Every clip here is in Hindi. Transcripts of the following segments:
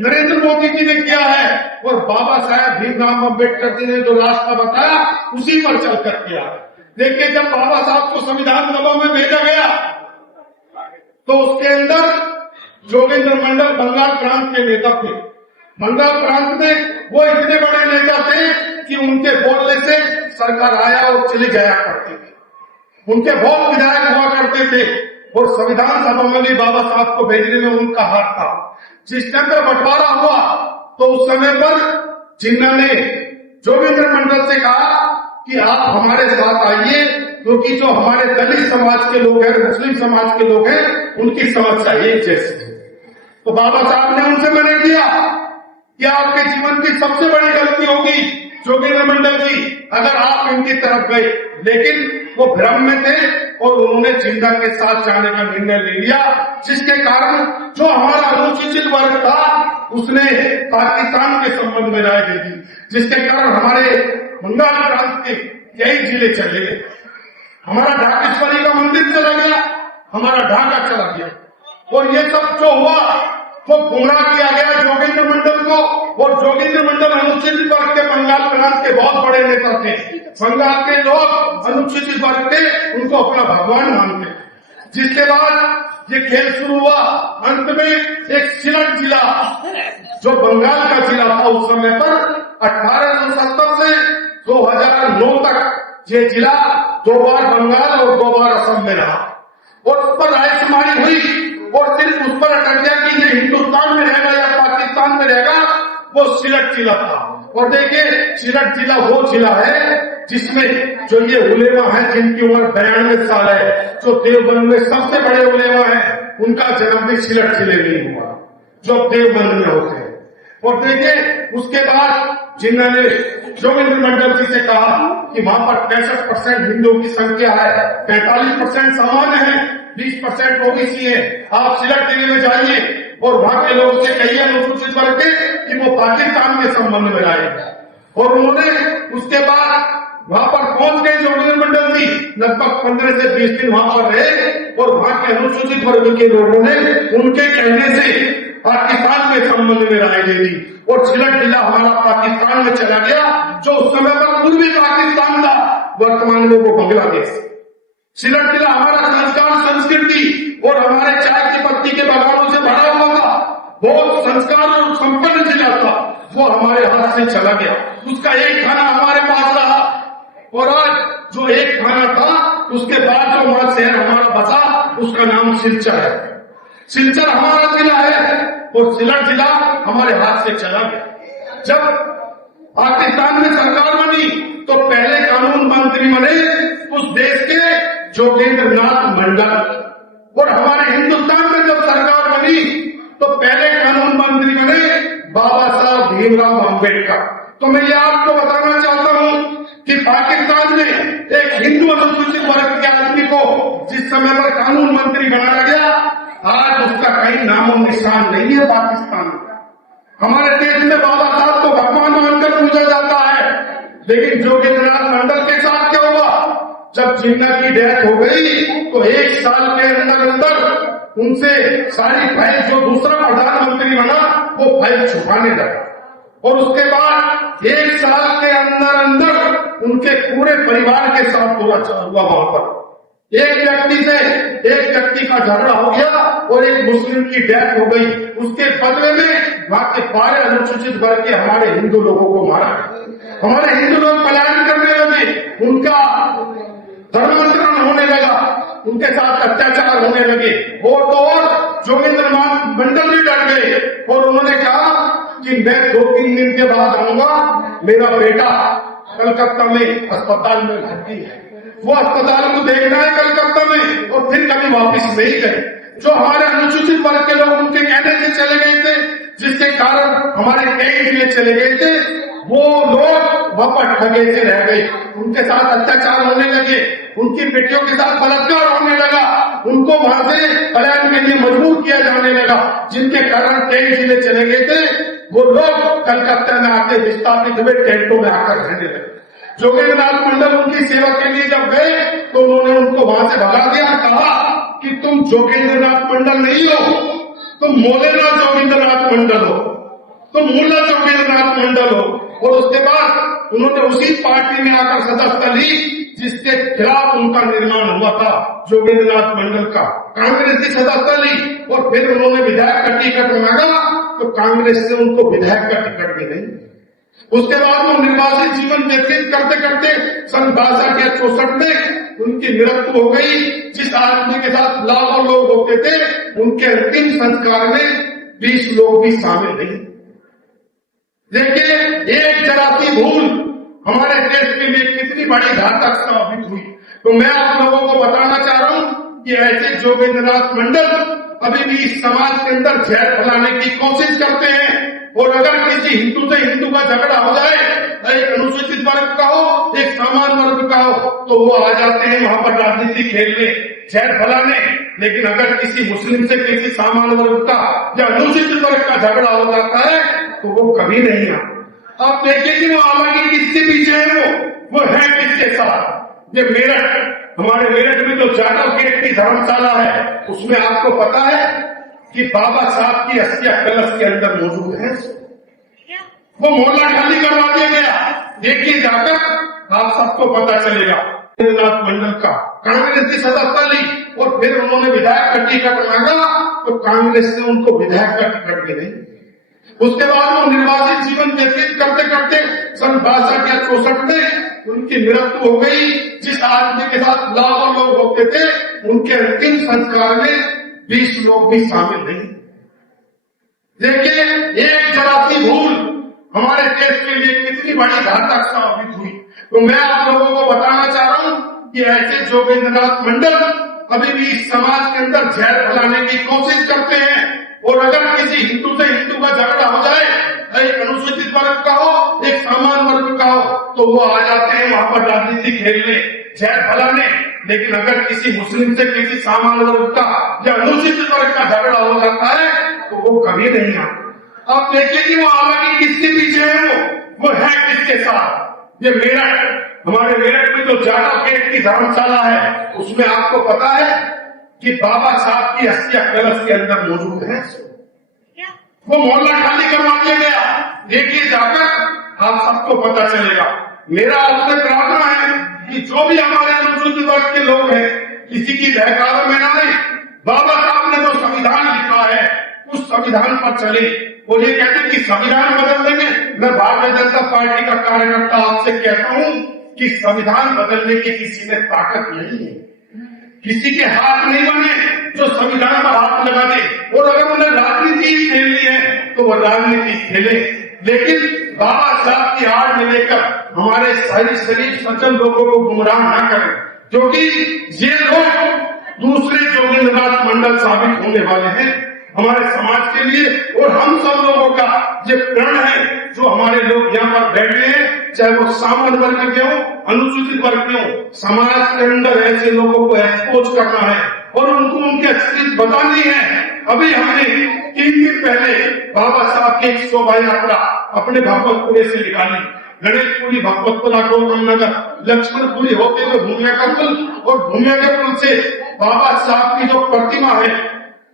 नरेंद्र मोदी जी ने किया है और बाबा साहेब भीमराव अम्बेडकर जी ने जो रास्ता बताया उसी पर चलकर किया। देखिए, जब बाबा साहब को संविधान सभा में भेजा गया तो उसके अंदर जोगेंद्र मंडल बंगाल प्रांत के नेता थे। बंगाल प्रांत में वो इतने बड़े नेता थे कि उनके बोलने से सरकार आया और चली जाया करती थी। उनके बहुत विधायक हुआ करते थे और संविधान सभा में भी बाबा साहब को भेजने में उनका हाथ था। जिस टाइम पर बंटवारा हुआ तो उस समय पर जिन्ना ने जोगेंद्र मंडल से कहा कि आप हमारे साथ आइए, क्योंकि जो हमारे दलित समाज के लोग हैं, मुस्लिम समाज के लोग हैं, उनकी समस्या एक जैसी है। तो बाबा साहब ने उनसे मना किया कि आपके जीवन की सबसे बड़ी गलती होगी जोगेंद्र मंडल जी अगर आप इनकी तरफ गए। लेकिन वो भ्रम में थे और उन्होंने जिन्ना के साथ जाने का निर्णय ले लिया, जिसके कारण जो हमारा अनुसूचित वर्ग था उसने पाकिस्तान के संबंध में राय दे दी, जिसके कारण हमारे बंगाल प्रांत के कई जिले चले गए। हमारा ढाकेश्वरी का मंदिर चला गया, हमारा ढाका चला गया और ये सब जो हुआ वो गुमराह किया गया जोगेंद्र मंडल को। और जोगेंद्र मंडल अनुसूचित वर्ग के बंगाल प्रांत के बहुत बड़े नेता थे। बंगाल के लोग अनुसूचित वर्ग के उनको अपना भगवान मानते। जिसके बाद ये खेल शुरू हुआ, अंत में एक सिलट जिला जो बंगाल का जिला था उस समय पर 1870 से 2009 तक ये जिला 2 बार बंगाल और 2 बार असम में रहा और उस पर रायशुमारी हुई और सिर्फ उस पर अटक गया कि ये हिंदुस्तान में रहेगा या पाकिस्तान में रहेगा। वो सिलट जिला था। और देखिए, सिलट जिला वो जिला है जिसमें जो ये उलेमा है जिनकी उम्र 92 साल है, जो देवबंद में सबसे बड़े उलेमा है, उनका जन्म भी सिलट जिले में ही हुआ, जो देवबंद में होते हैं। और देखिए, उसके बाद जिन्होंने जोगेंद्र मंडल जी से कहा कि वहां पर 65% हिंदुओं की संख्या है, 45% सामान्य है, 20% ओबीसी है। आप सिलट जिले में जाइए और वहां के लोगों से कहिए अनुसूचित वर्ग के कि वो पाकिस्तान के संबंध में आए। और उन्होंने उसके बाद वहां पर पहुंच गए जोगेंद्र मंडल जी, लगभग 15 से 20 दिन वहां पर रहे और वहां के अनुसूचित वर्ग के लोगों ने उनके कहने से पाकिस्तान के संबंध में राय दे दी और सिलट जिला हमारा पाकिस्तान में चला गया, जो उस समय पर पूर्वी पाकिस्तान था, वर्तमान में वो बांग्लादेश। सिलट जिला हमारा संस्कार, संस्कृति और हमारे चाय की पत्ती के बागानों से भरा हुआ था, बहुत संस्कार और संपन्न जिला था, वो हमारे हाथ से चला गया। उसका एक खाना हमारे पास रहा और आज जो एक खाना था उसके बाद जो वहां शहर हमारा बसा उसका नाम सिलचर है। सिलचर हमारा जिला है और सिलट जिला हमारे हाथ से चला गया। जब पाकिस्तान में सरकार बनी तो पहले कानून मंत्री बने उस देश के जोगेंद्र नाथ मंडल और हमारे हिंदुस्तान में जब सरकार बनी तो पहले कानून मंत्री बने बाबा साहब भीमराव अम्बेडकर। तो मैं ये आपको बताना चाहता हूँ कि पाकिस्तान में एक हिंदू अनुसूचित वर्ग के आदमी को जिस समय पर कानून मंत्री बनाया गया, आज उसका कहीं नामो निशान नहीं है पाकिस्तान में। हमारे देश में बाबा साहब को भगवान मानकर पूजा जाता है, लेकिन जोगेंद्र नाथ मंडल के साथ क्या हुआ? जब जिन्ना की डेथ हो गई तो 1 साल के अंदर उनसे सारी फाइल, जो दूसरा प्रधानमंत्री बना वो फाइल छुपाने लगा और उसके बाद 1 साल के अंदर उनके पूरे परिवार के साथ पूरा हुआ। वहां पर एक व्यक्ति का झगड़ा हो गया और एक मुस्लिम की डेथ हो गई। उसके बदले में वहां के 12 अनुसूचित वर्ग के हमारे हिंदू लोगों को मारा। हमारे हिंदू लोग पलायन करने लगे, उनका धर्मांतरण होने लगा, उनके साथ अत्याचार होने लगे। और जोगेंद्र नाथ मंडल भी डर गए और उन्होंने कहा कि मैं 2-3 दिन के बाद आऊंगा, मेरा बेटा कलकत्ता में अस्पताल में भर्ती है, वो अस्पताल को देखना है कलकत्ता में, और फिर कभी वापस नहीं गए। जो हमारे अनुसूचित वर्ग के लोग उनके कहने से चले गए थे, जिसके कारण हमारे कई जिले चले गए थे, वो लोग वहां पर ठगे से रह गए, उनके साथ अत्याचार होने लगे, उनकी बेटियों के साथ बलात्कार होने लगा, उनको वहां से पलायन के लिए मजबूर किया जाने लगा, जिनके कारण कई जिले चले गए थे। वो लोग कलकत्ता में आके विस्थापित हुए, टेंटों में आकर रहने लगे। जोगेंद्र नाथ मंडल उनकी सेवा के लिए जब गए तो उन्होंने उनको वहां से भगा दिया, कहा कि तुम जोगेंद्र नाथ मंडल नहीं हो, तुम मोलेनाथ जोगेंद्र नाथ मंडल हो। तो मुल्ला जोगेंद्रनाथ मंडल हो, और उसके बाद उन्होंने उसी पार्टी में आकर सदस्यता ली जिसके खिलाफ उनका निर्माण हुआ था, जोगेंद्रनाथ मंडल का। कांग्रेस की सदस्यता ली और फिर उन्होंने विधायक का टिकट मांगा तो कांग्रेस ने उनको विधायक का टिकट भी नहीं। उसके बाद वो निर्वासित जीवन व्यतीत करते करते सन 62-64 में उनकी मृत्यु हो गई। जिस आदमी के साथ लाखों लोग होते थे उनके अंतिम संस्कार में 20 लोग भी शामिल नहीं। देखिए, एक जरा सी भूल हमारे देश के लिए कितनी बड़ी घातक साबित हुई। तो मैं आप लोगों को बताना चाह रहा हूं कि ऐसे जोगेंद्रनाथ मंडल अभी भी इस समाज के अंदर जहर फैलाने की कोशिश करते हैं। और अगर किसी हिंदू से हिंदू का झगड़ा हो जाए, एक अनुसूचित वर्ग का हो, एक सामान्य वर्ग का हो, तो वो आ जाते हैं वहां पर राजनीति खेलने, जहर फैलाने। लेकिन अगर किसी मुस्लिम से किसी सामान्य वर्ग का या अनुसूचित वर्ग का झगड़ा हो जाता है तो वो कभी नहीं आता। आप देखिए कि वो हालांकि किसके पीछे है, वो है किसके साथ। ये मेरठ, हमारे मेरठ में जो जाटव गेट की धर्मशाला है, उसमें आपको पता है कि बाबा साहब की अस्थियां कलश के अंदर मौजूद है। वो मोहल्ला खाली करवा दिया गया। देखिए जाकर, आप सबको पता चलेगा। जोगेंद्रनाथ मंडल का कांग्रेस की सदस्यता ली और फिर उन्होंने विधायक का टिकट मांगा तो कांग्रेस ने उनको विधायक का टिकट भी नहीं। उसके बाद वो निर्वासित जीवन व्यतीत करते करते सन 62-64 में उनकी मृत्यु हो गई। जिस आदमी के साथ लाखों लोग होते थे उनके अंतिम संस्कार में 20 लोग भी शामिल नहीं। देखिए, एक जरा सी भूल हमारे देश के लिए कितनी बड़ी घातक साबित हुई। तो मैं आप लोगों को बताना चाह रहा हूं कि ऐसे जोगेंद्रनाथ मंडल अभी भी इस समाज के अंदर जहर फैलाने की कोशिश करते हैं। और अगर किसी हिंदू से हिंदू का झगड़ा हो जाए, एक अनुसूचित वर्ग का हो, एक सामान्य वर्ग का हो, तो वो आ जाते हैं वहां पर राजनीति खेलने, जहर फैलाने। लेकिन अगर किसी मुस्लिम से किसी सामान्य वर्ग का या अनुसूचित वर्ग का झगड़ा हो जाता है तो वो कभी नहीं आता। आप देखिए कि वो हालांकि किसके पीछे है, वो है किसके साथ। ये मेरठ, हमारे मेरठ में जो जाटव गेट की धर्मशाला है, उसमें आपको पता है कि बाबा साहब की अस्थियां कलश के अंदर मौजूद है। वो मोहल्ला खाली करवा दिया गया। देखिए जाकर, आप सबको पता चलेगा। मेरा आपसे प्रार्थना है कि जो भी हमारे अनुसूचित वर्ग के लोग हैं, किसी की बहकावे में ना आए। बाबा साहब ने जो संविधान लिखा है उस संविधान पर चले। और ये कहते हैं कि संविधान बदल देंगे। मैं भारतीय जनता पार्टी का कार्यकर्ता आपसे कहता हूं कि संविधान बदलने की किसी में ताकत नहीं है। किसी के हाथ नहीं बने जो संविधान पर हाथ लगा दे। और अगर उन्हें राजनीति खेलनी है तो वो राजनीति खेले, लेकिन बाबा साहब की आड़ में लेकर हमारे सही शरीफ सज्जन लोगों को गुमराह न करें, क्योंकि ये लोग दूसरे जोगेंद्रनाथ मंडल साबित होने वाले हैं हमारे समाज के लिए। और हम सब लोगों का ये प्रण है, जो हमारे लोग यहाँ पर बैठे हैं, चाहे वो सामान्य वर्ग के हो, अनुसूचित वर्ग के हो, समाज के अंदर ऐसे लोगों को एक्सपोज करना है और उनको उनकी असलियत बतानी है। अभी हमने 3 दिन पहले बाबा साहब की एक शोभा यात्रा अपने भगवतपुरे से निकाली। गणेशपुरी, भगवतपुरा, गौतम नगर, लक्ष्मणपुरी होते हुए भूमिया का पुल, और भूमिया के पुल से बाबा साहब की जो प्रतिमा है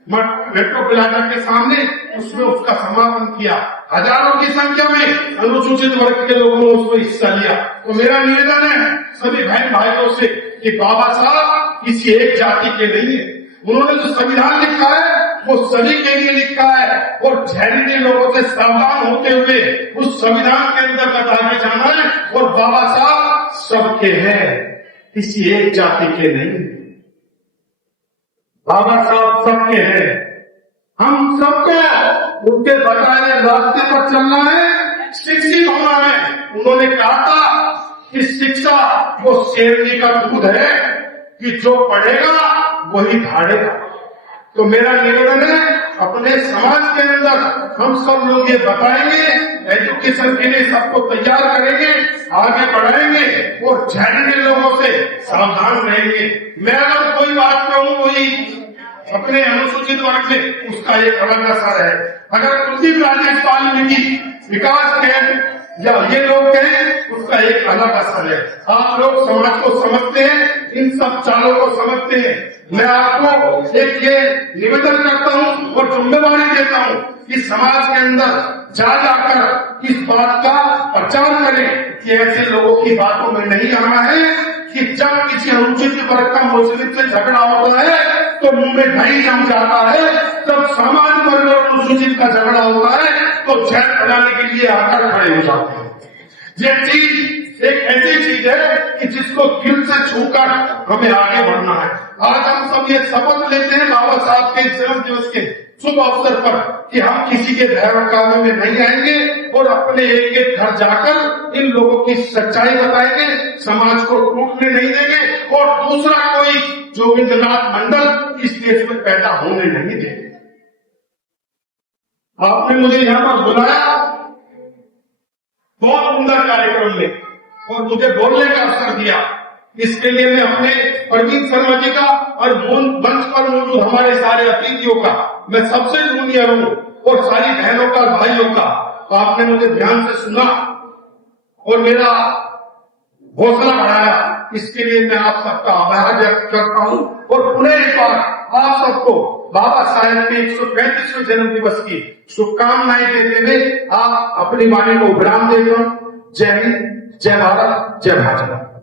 मेट्रो प्लाजा के सामने, उसमें उसका समापन किया। हजारों की संख्या में अनुसूचित वर्ग के लोगों ने उसमें हिस्सा लिया। तो मेरा निवेदन है सभी बहन भाइयों से कि बाबा साहब किसी एक जाति के नहीं है। उन्होंने जो संविधान लिखा है वो सभी के लिए लिखा है। और जहरीले लोगों से सावधान होते हुए उस संविधान के अंदर आगे जाना है। और बाबा साहब सबके हैं, किसी एक जाति के नहीं। बाबा साहब सबके हैं। हम सबको उनके बताए रास्ते पर चलना है, शिक्षित होना है। उन्होंने कहा था कि शिक्षा वो शेरनी का दूध है कि जो पढ़ेगा वही धाड़ेगा। तो मेरा निवेदन है, अपने समाज के अंदर हम सब लोग ये बताएंगे, एजुकेशन के लिए सबको तैयार करेंगे, आगे बढ़ाएंगे और जहरीले लोगों से सावधान रहेंगे। मैं अगर कोई बात कहूँ कोई अपने अनुसूचित वर्ग से, उसका एक अलग असर है। अगर कुलदीप राजेश वाल्मीकि, विकास कैंप या ये लोग कहें, उसका एक अलग असर है। आप लोग समाज को समझते हैं, इन सब चालों को समझते हैं। मैं आपको एक ये निवेदन करता हूँ और जिम्मेवारी देता हूँ कि समाज के अंदर जा जाकर इस बात का प्रचार करें कि ऐसे लोगों की बातों में नहीं आना है कि जब किसी अनुसूचित वर्ग का मुस्लिम से झगड़ा होता है तो मुंह में दही जम जाता है, जब सामान्य वर्ग और अनुसूचित का झगड़ा होता है तो जहर फैलाने के लिए आकर खड़े हो जाते हैं। ये चीज एक ऐसी चीज है कि जिसको दिल से छूकर हमें आगे बढ़ना है। आज हम सब ये शपथ लेते हैं बाबा साहब के जन्म दिवस के शुभ अवसर पर कि हम किसी के बहकावे में नहीं आएंगे और अपने एक एक घर जाकर इन लोगों की सच्चाई बताएंगे, समाज को टूटने नहीं देंगे और दूसरा कोई जोगिंद्रनाथ मंडल इस देश में पैदा होने नहीं देंगे। आपने मुझे यहाँ पर बुलाया बहुत सुंदर कार्यक्रम में और मुझे बोलने का अवसर दिया, इसके लिए मैं अपने प्रवीण शर्मा जी का और मंच पर मौजूद हमारे सारे अतिथियों का मैं सबसे जूनियर हूँ और सारी बहनों का भाइयों का आपने मुझे ध्यान से सुना और मेरा हौसला बढ़ाया, इसके लिए मैं आप सबका आभार व्यक्त करता हूँ और पुनः एक बार आप सबको बाबा साहेब के 135वें जन्म दिवस की शुभकामनाएं देते हुए आप अपनी वाणी को विराम देता हूँ। जय हिंद, जय भारत, जय भाजपा।